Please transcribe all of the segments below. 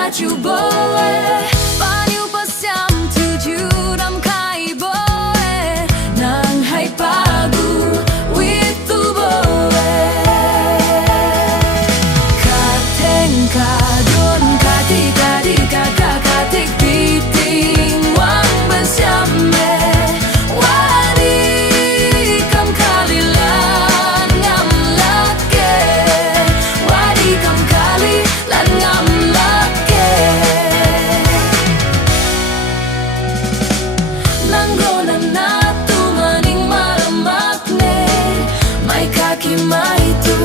maju boleh, banyu pasiam tujuh ram kai boleh, nang hai pagu witu boleh. Kateng kadun kati kadi kakak katik piting wang bersiame wadi kam kalilan ngam lake, wadi kam kali lan ngam lake. Nanggona natu maning maramakne, mai kaki mai tu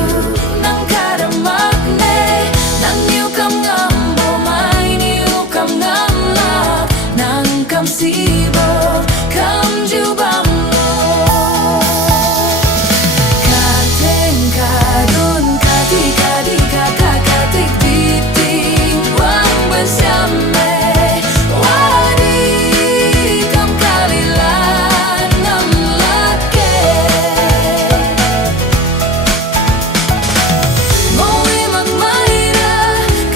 nang karamakne, nang niu kam ngambo mai niu kam ngamlak, nang kam sibo kam jubamlo. Kateng kadun kati kadi kakak katik piting wang bersiame wadi kam kalilan ngam lake. Mowi magmaira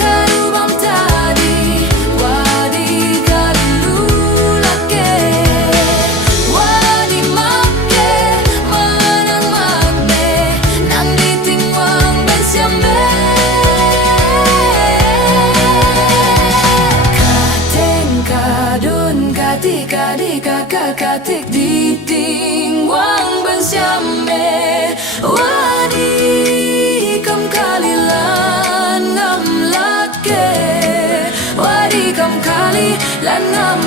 karubam tadi wadi kalulake, wadi make manang magne nang ditingwang bersiame. Kateng kadun kati kadi kakak katik diting wang bersiame wadi kam kalilan ngam lake, wadi kam kali lan ngam